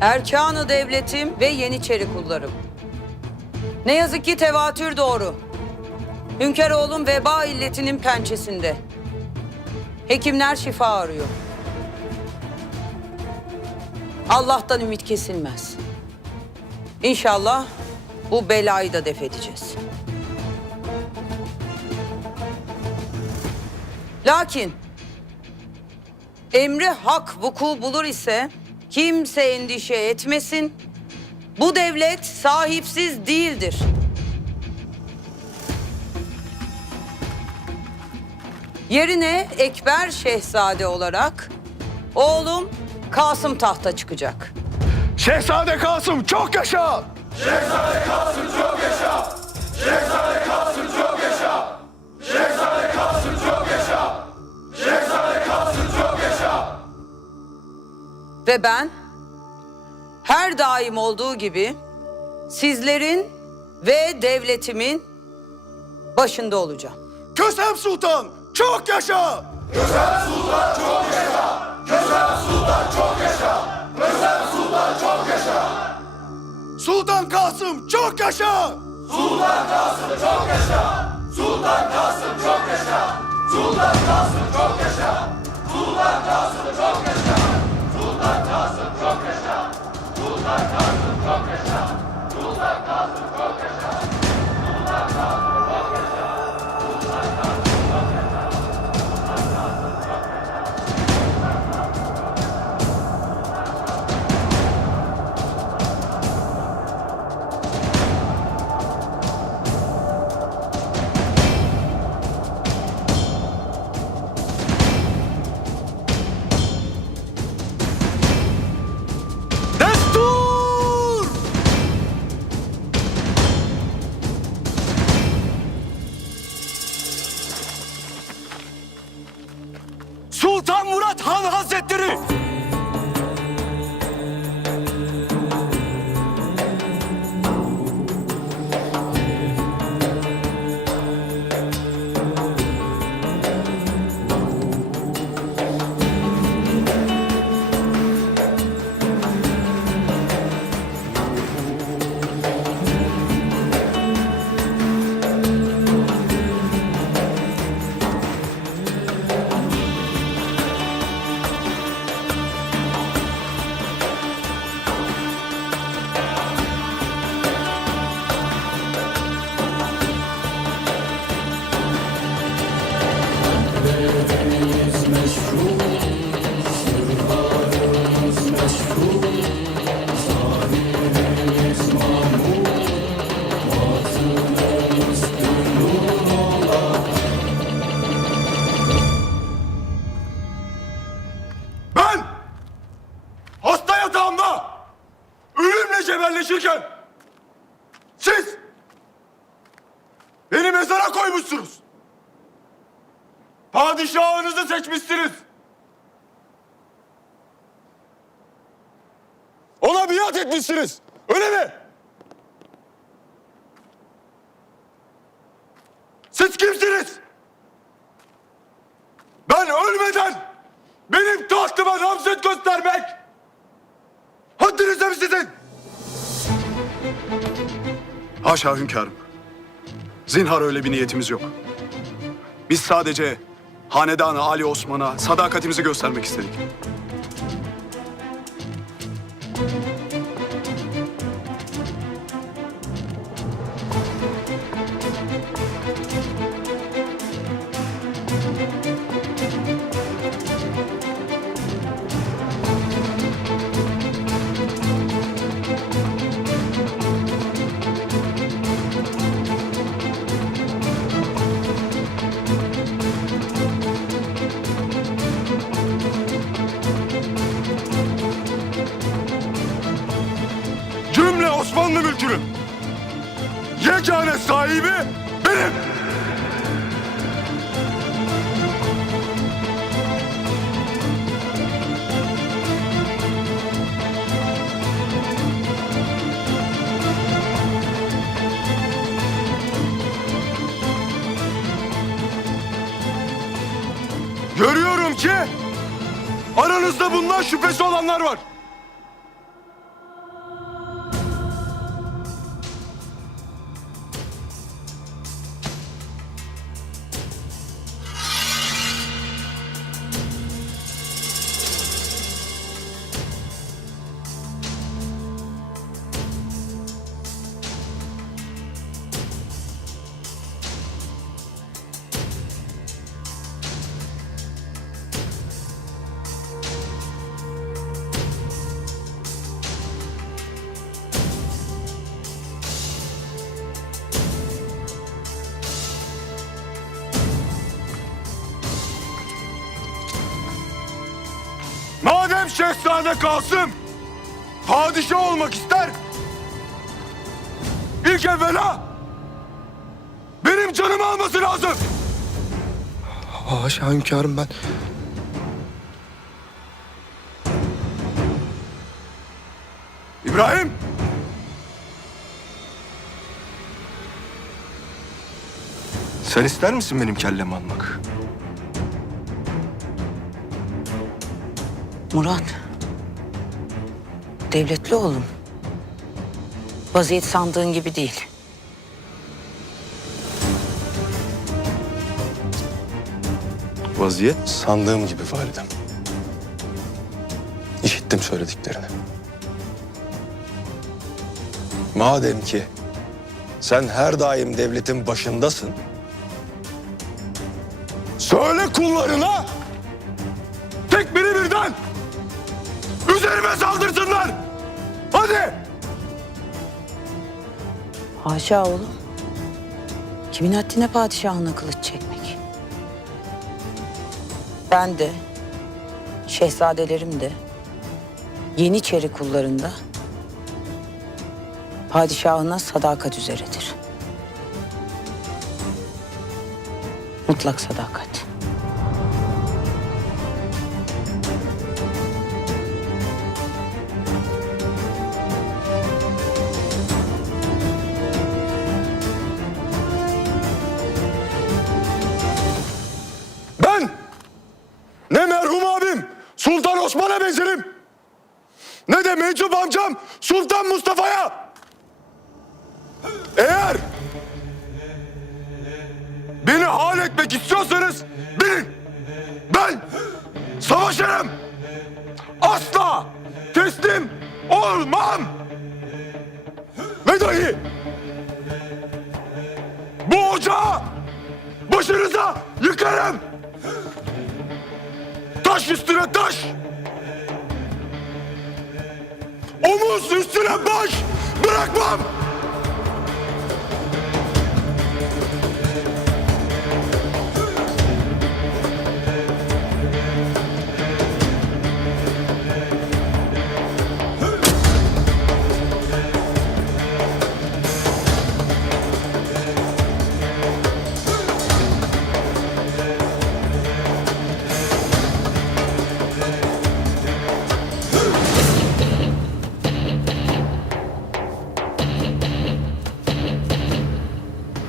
Erkanı devletim ve Yeniçeri kullarım. Ne yazık ki tevatür doğru. Hünkâroğlum veba illetinin pençesinde. Hekimler şifa arıyor. Allah'tan ümit kesilmez. İnşallah bu belayı da def edeceğiz. Lakin emri hak vuku bulur ise kimse endişe etmesin. Bu devlet sahipsiz değildir. Yerine Ekber Şehzade olarak oğlum Kasım tahta çıkacak. Şehzade Kasım çok yaşa! Ve ben her daim olduğu gibi sizlerin ve devletimin başında olacağım. Kösem Sultan çok yaşa! Kösem Sultan çok yaşa! Kösem Sultan çok yaşa! Sultan Kasım çok yaşa! Destur! Cebelleşirken siz beni mezara koymuşsunuz. Padişahınızı seçmişsiniz. Ona biat etmişsiniz. Öyle mi? Siz kimsiniz? Ben ölmeden benim tahtıma namzet göstermek haddinize mi sizin? Haşa hünkârım. Zinhar öyle bir niyetimiz yok. Biz sadece hanedanı Ali Osman'a sadakatimizi göstermek istedik. Osmanlı mülkünün yegane sahibi benim. Görüyorum ki aranızda bundan şüphesi olanlar var. Şehzade Kasım padişah olmak ister. İlk evvela benim canımı alması lazım. Haşa hünkârım ben. İbrahim! Sen ister misin benim kellemi almak? Murat. Devletli oğlum. Vaziyet sandığın gibi değil. Vaziyet sandığım gibi validem. İşittim söylediklerini. Madem ki sen her daim devletin başındasın. Söyle kullarına üzerime saldırsınlar. Hadi! Haşa oğlum. Kimin haddine padişahına kılıç çekmek? Ben de, şehzadelerim de, Yeniçeri kullarında padişahına sadakat üzeredir. Mutlak sadakat. Sultan Mustafa'ya. Eğer beni hal etmek istiyorsanız bilin. Ben savaşırım. Asla teslim olmam. Ve dahi bu ocağı başınıza yıkarım. Taş üstüne taş. Omuz üstüne baş bırakmam.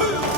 Hoo!